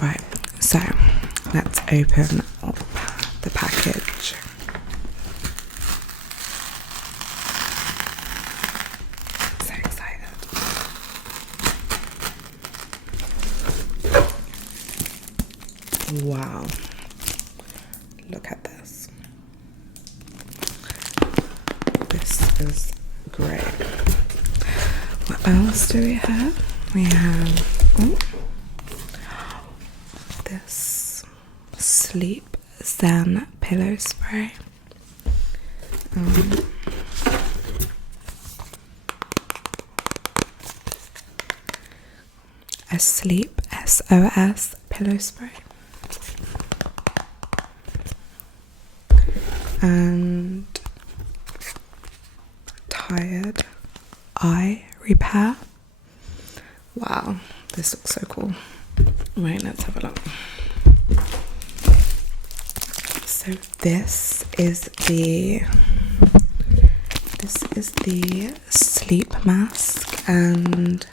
Right, so let's open up the package. So excited. Wow. Look at this. This is great. What else do we have? We have this Sleep Zen pillow spray. A Sleep SOS pillow spray. And Tired Eye Repair. Wow, this looks so cool. Right, let's have a look. So this is the sleep mask, and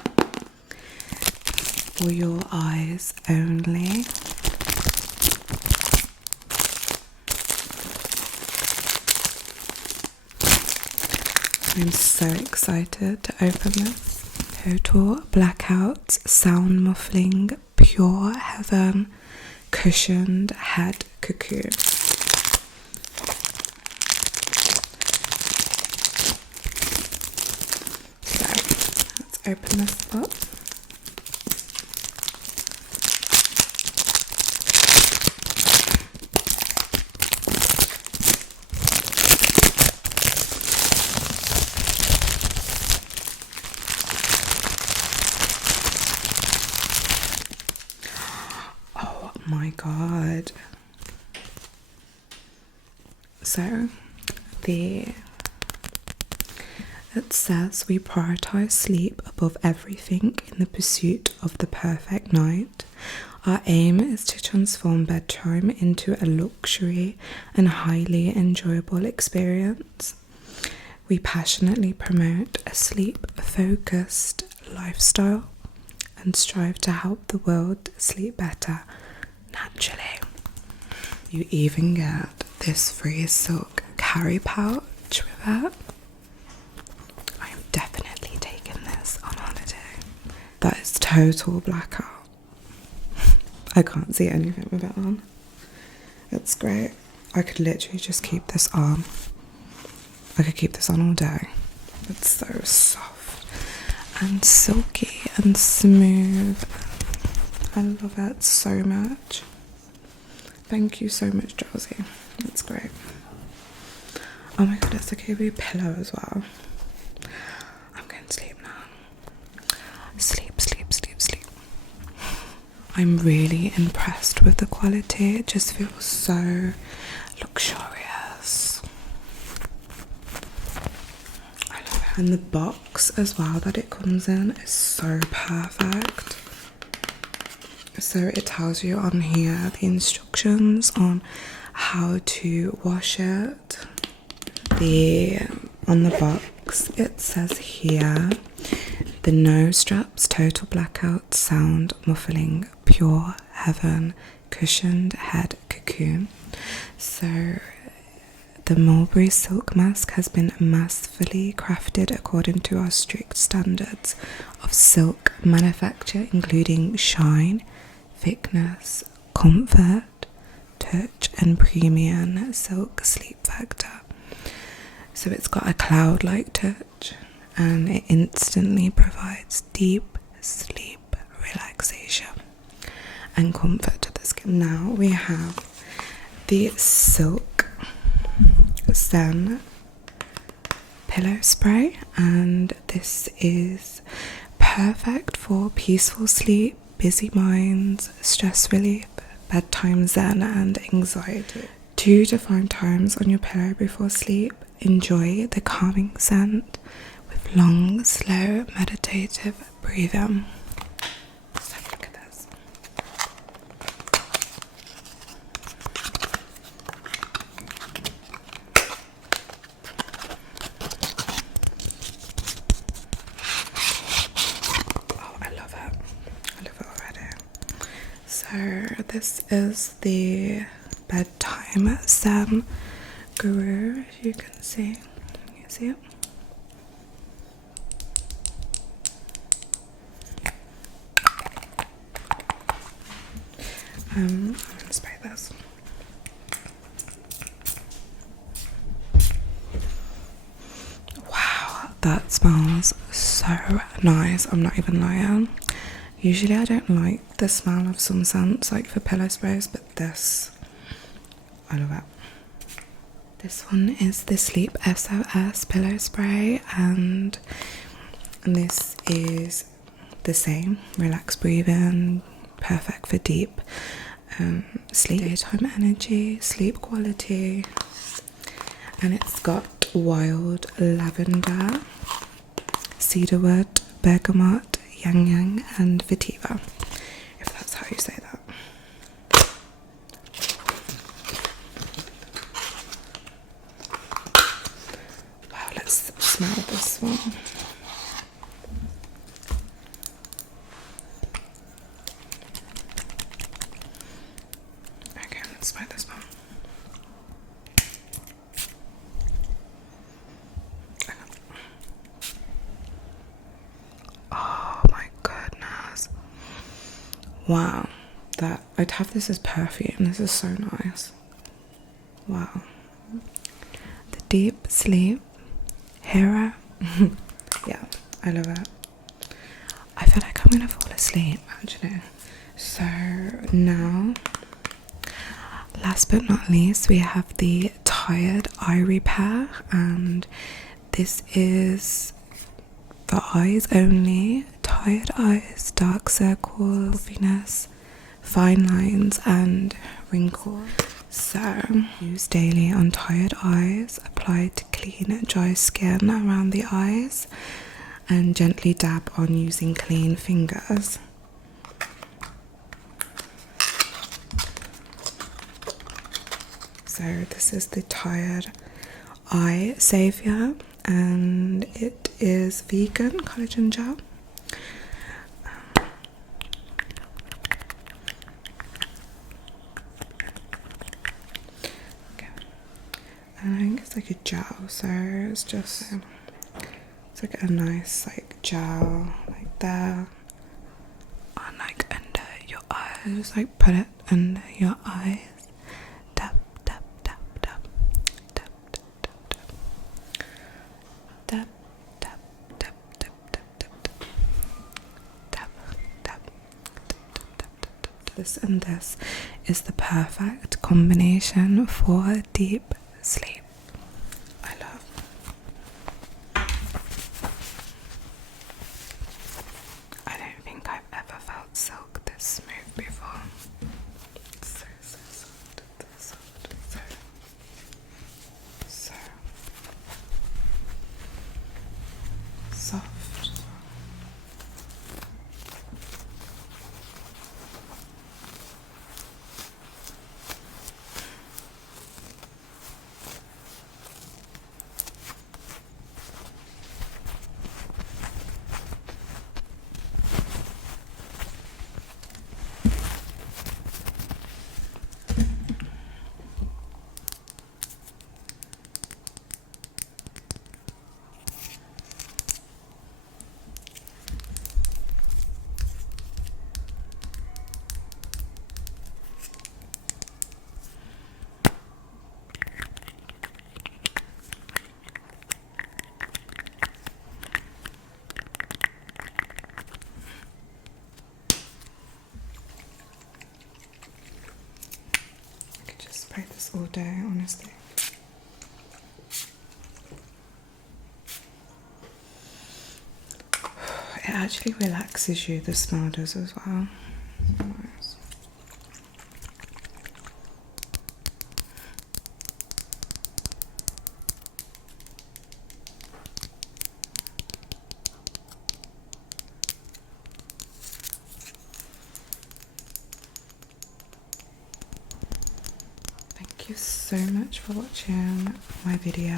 for your eyes only. I'm so excited to open this. Total Blackouts Sound Muffling Pure Heaven Cushioned Head Cocoon. So let's open this up. My god. So it says we prioritize sleep above everything in the pursuit of the perfect night. Our aim is to transform bedtime into a luxury and highly enjoyable experience. We passionately promote a sleep-focused lifestyle and strive to help the world sleep better naturally. You even get this free silk carry pouch with it. I am definitely taking this on holiday. That is total blackout. I can't see anything with it on. It's great. I could literally just keep this on. I could keep this on all day. It's so soft and silky and smooth. I love it so much. Thank you so much, Drowsy. That's great. Oh my god, it's a KB pillow as well. I'm going to sleep now. Sleep, sleep, sleep, sleep. I'm really impressed with the quality. It just feels so luxurious. I love it. And the box as well that it comes in is so perfect. So it tells you on here the instructions on how to wash it. On the box it says here, the No Straps Total Blackout Sound Muffling Pure Heaven Cushioned Head Cocoon. So the mulberry silk mask has been masterfully crafted according to our strict standards of silk manufacture, including shine, thickness, comfort, touch and premium silk sleep factor. So it's got a cloud-like touch and it instantly provides deep sleep relaxation and comfort to the skin. Now we have the Silk Zen pillow spray, and this is perfect for peaceful sleep, busy minds, stress relief, bedtime zen and anxiety. 2 to 5 times on your pillow before sleep. Enjoy the calming scent with long, slow, meditative breathing. Let's have a look at this. Oh, I love it. I love it already. So this is the bedtime Sam Guru, as you can see. Can you see it? I'm gonna spray this. Wow, that smells so nice. I'm not even lying. Usually I don't like the smell of some scents like for pillow sprays, but this, I love it. This one is the Sleep SOS pillow spray, and this is the same. Relax breathing, perfect for deep sleep, daytime energy, sleep quality, and it's got wild lavender, cedarwood, bergamot, yang yang, and vetiver, if that's how you say that. Wow, let's smell this one. Okay, let's smell this one. Oh my goodness. Wow, that I'd have this as perfume. This is so nice. Wow. The deep sleep hero. Yeah, I love it. I feel like I'm gonna fall asleep actually. So now, last but not least, we have the Tired Eye Repair, and this is for eyes only. Tired eyes, dark circles, puffiness, fine lines, and wrinkles. So, use daily on tired eyes. Apply to clean dry skin around the eyes, and gently dab on using clean fingers. So this is the Tired Eye Savior, and it is vegan collagen gel. Okay. And I think it's like a gel, so it's just it's like a nice like gel like there, and like under your eyes. Like put it under your eyes. Tap tap tap tap tap tap tap tap tap tap tap tap tap tap. This and this is the perfect combination for deep sleep. I love. I don't think I've ever felt silk this smooth before. So soft, so soft. Spray this all day, honestly. It actually relaxes you, the smell does as well. Nice. Thank you so much for watching my video.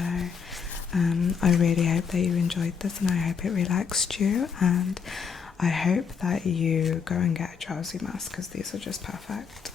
I really hope that you enjoyed this, and I hope it relaxed you, and I hope that you go and get a Drowsy Mask because these are just perfect.